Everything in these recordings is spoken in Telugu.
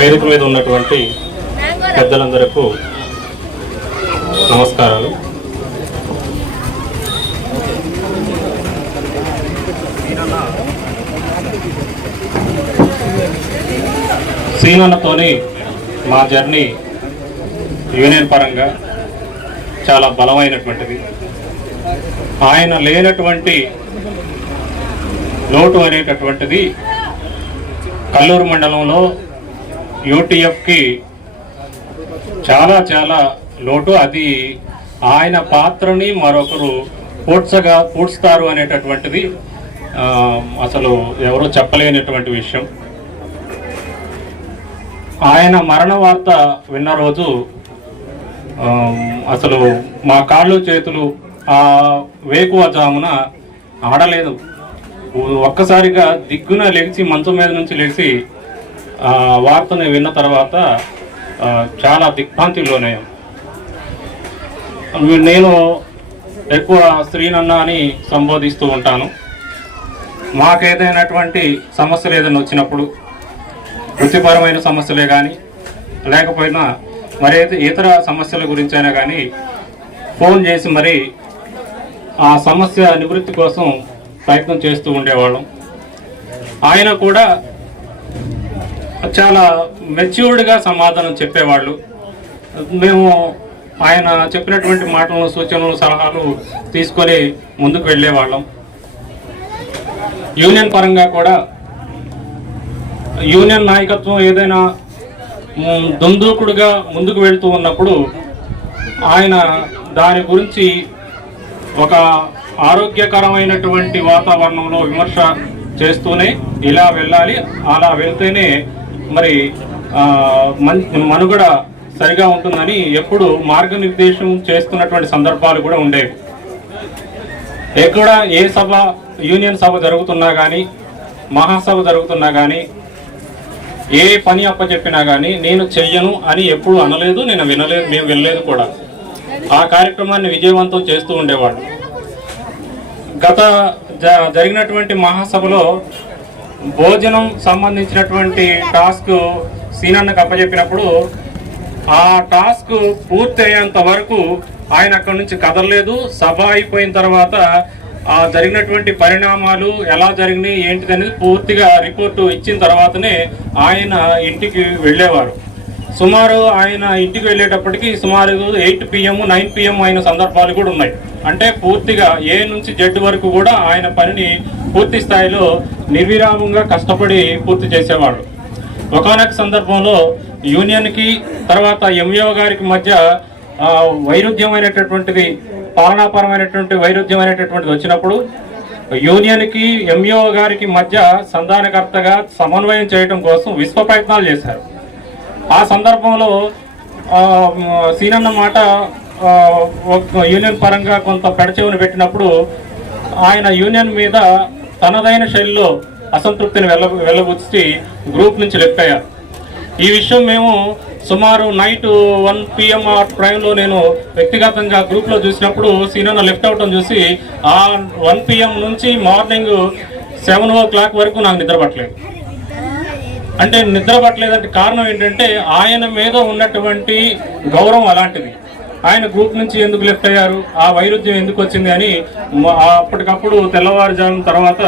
వేదిక మీద ఉన్నటువంటి పెద్దలందరకు నమస్కారాలు. సీనన్నతోని మా జర్నీ యూనియన్ పరంగా చాలా బలమైనటువంటిది. ఆయన లేనటువంటి లోటు అనేటటువంటిది కల్లూరు మండలంలో యూటీఎఫ్కి చాలా చాలా లోటు. అది ఆయన పాత్రని మరొకరు పూడ్చగా పూడ్చుతారు అనేటటువంటిది అసలు ఎవరూ చెప్పలేనటువంటి విషయం. ఆయన మరణ వార్త విన్న రోజు అసలు మా కాళ్ళు చేతులు ఆ వేకువ జామున ఆడలేదు. ఒక్కసారిగా దిగ్గున లెగిసి మంచం మీద నుంచి లెగిసి వార్తని విన్న తర్వాత చాలా దిగ్భ్రాంతికి నేను ఎక్కువ స్త్రీనన్న అని సంబోధిస్తూ ఉంటాను. మాకేదైనటువంటి సమస్యలు ఏదైనా వచ్చినప్పుడు వృత్తిపరమైన సమస్యలే కానీ లేకపోయినా మరి ఇతర సమస్యల గురించి అయినా కానీ ఫోన్ చేసి మరి ఆ సమస్య నివృత్తి కోసం ప్రయత్నం చేస్తూ ఉండేవాళ్ళం. ఆయన కూడా చాలా మెచ్యూర్డ్గా సమాధానం చెప్పేవాళ్ళు. మేము ఆయన చెప్పినటువంటి మాటలను సూచనలు సలహాలు తీసుకొని ముందుకు వెళ్ళేవాళ్ళం. యూనియన్ పరంగా కూడా యూనియన్ నాయకత్వం ఏదైనా మ్, దుందూకుడుగా ముందుకు వెళ్తూ ఉన్నప్పుడు ఆయన దాని గురించి ఒక ఆరోగ్యకరమైనటువంటి వాతావరణంలో విమర్శ చేస్తూనే ఇలా వెళ్ళాలి అలా వెళ్తేనే మరి మన్ మనుగడ సరిగా ఉంటుందని ఎప్పుడు మార్గనిర్దేశం చేస్తున్నటువంటి సందర్భాలు కూడా ఉండేవి. ఎక్కడ ఏ సభ యూనియన్ సభ జరుగుతున్నా కానీ మహాసభ జరుగుతున్నా కానీ ఏ పని అప్పచెప్పినా కానీ నేను చెయ్యను అని ఎప్పుడు అనలేదు నేను వినలేదు మేము వినలేదు కూడా. ఆ కార్యక్రమాన్ని విజయవంతం చేస్తూ ఉండేవాడు. గత జ- జరిగినటువంటి మహాసభలో భోజనం సంబంధించినటువంటి టాస్క్ సీనన్నకు అప్పచెప్పినప్పుడు ఆ టాస్క్ పూర్తి అయ్యేంత వరకు ఆయన అక్కడి నుంచి కదలలేదు. సభ అయిపోయిన తర్వాత ఆ జరిగినటువంటి పరిణామాలు ఎలా జరిగినాయి ఏంటిది అనేది పూర్తిగా రిపోర్టు ఇచ్చిన తర్వాతనే ఆయన ఇంటికి వెళ్ళేవారు. సుమారు ఆయన ఇంటికి వెళ్ళేటప్పటికి సుమారు ఎయిట్ పిఎం నైన్ పిఎం అయిన సందర్భాలు కూడా ఉన్నాయి. అంటే పూర్తిగా ఏ నుంచి జెడ్ వరకు కూడా ఆయన పనిని పూర్తి స్థాయిలో నిర్విరామంగా కష్టపడి పూర్తి చేసేవాడు. ఒకనొక సందర్భంలో యూనియన్కి తర్వాత ఎంఈఓ గారికి మధ్య వైరుధ్యమైనటువంటిది పాలనాపరమైనటువంటి వైరుధ్యమైనటువంటిది వచ్చినప్పుడు యూనియన్కి ఎంఈఓ గారికి మధ్య సంధానకర్తగా సమన్వయం చేయడం కోసం విశ్వ ప్రయత్నాలు చేశారు. ఆ సందర్భంలో సీనన్న మాట ఒక యూనియన్ పరంగా కొంత పెడచెవును పెట్టినప్పుడు ఆయన యూనియన్ మీద తనదైన శైలిలో అసంతృప్తిని వెళ్ళ వెళ్ళబుచ్చి గ్రూప్ నుంచి లెఫ్ట్ ఈ విషయం మేము సుమారు నైట్ వన్ పిఎం ఆ టైంలో నేను వ్యక్తిగతంగా గ్రూప్లో చూసినప్పుడు సీనన్న లెఫ్ట్ అవటం చూసి ఆ వన్ పిఎం నుంచి మార్నింగ్ సెవెన్ ఓ క్లాక్ వరకు నాకు నిద్రపట్టలేదు అంటే నిద్ర పట్టలేదంటే కారణం ఏంటంటే ఆయన మీద ఉన్నటువంటి గౌరవం అలాంటిది. ఆయన గ్రూప్ నుంచి ఎందుకు లెఫ్ట్ అయ్యారు? ఆ వైరుధ్యం ఎందుకు వచ్చింది అని అప్పటికప్పుడు తెల్లవారుజాము తర్వాత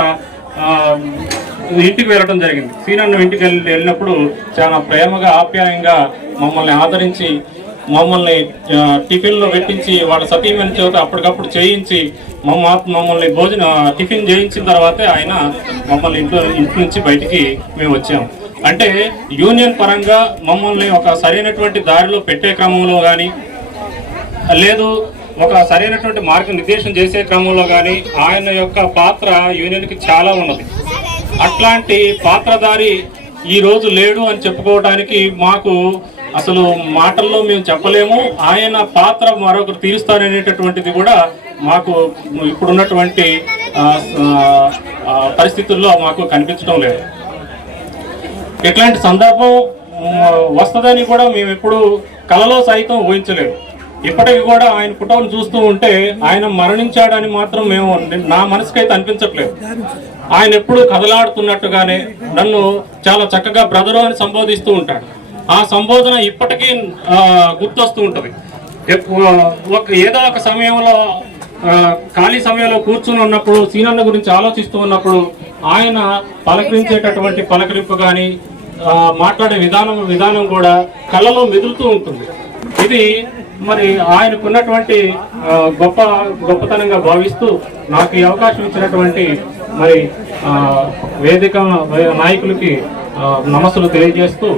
ఇంటికి వెళ్ళడం జరిగింది. సీనన్ను ఇంటికి వెళ్ళి వెళ్ళినప్పుడు చాలా ప్రేమగా ఆప్యాయంగా మమ్మల్ని ఆదరించి మమ్మల్ని టిఫిన్లో పెట్టించి వాళ్ళ సతీమణి చేత అప్పటికప్పుడు చేయించి మమ్మ మమ్మల్ని భోజనం టిఫిన్ చేయించిన తర్వాతే ఆయన మమ్మల్ని ఇంట్లో ఇంటి నుంచి బయటికి మేము వచ్చాము అంటే యూనియన్ పరంగా మమ్మల్ని ఒక సరైనటువంటి దారిలో పెట్టే క్రమంలో కానీ లేదు ఒక సరైనటువంటి మార్గనిర్దేశం చేసే క్రమంలో కానీ ఆయన యొక్క పాత్ర యూనియన్కి చాలా ఉన్నది. అట్లాంటి పాత్రధారి ఈ రోజు లేడు అని చెప్పుకోవడానికి మాకు అసలు మాటల్లో మేము చెప్పలేము. ఆయన పాత్ర మరొకరు తీరుస్తారనేటటువంటిది కూడా మాకు ఇప్పుడున్నటువంటి పరిస్థితుల్లో మాకు కనిపించడం లేదు. ఇట్లాంటి సందర్భం వస్తుందని కూడా మేము ఎప్పుడు కలలో సైతం ఊహించలేదు. ఇప్పటికి కూడా ఆయన కుటుంబం చూస్తూ ఉంటే ఆయన మరణించాడని మాత్రం మేము నా మనసుకైతే అనిపించట్లేదు. ఆయన ఎప్పుడు కదలాడుతున్నట్టుగానే నన్ను చాలా చక్కగా బ్రదరు అని సంబోధిస్తూ ఉంటాడు. ఆ సంబోధన ఇప్పటికీ గుర్తొస్తూ ఉంటుంది. ఒక ఏదో ఒక సమయంలో ఖాళీ సమయంలో కూర్చుని ఉన్నప్పుడు సీనన్న గురించి ఆలోచిస్తూ ఉన్నప్పుడు ఆయన పలకరించేటటువంటి పలకరింపు కానీ మాట్లాడే విధానం విధానం కూడా కళ్ళలో మెదులుతూ ఉంటుంది. ఇది మరి ఆయనకున్నటువంటి గొప్ప గొప్పతనంగా భావిస్తూ నాకు ఈ అవకాశం ఇచ్చినటువంటి మరి వేదిక నాయకులకి నమస్సులు తెలియజేస్తూ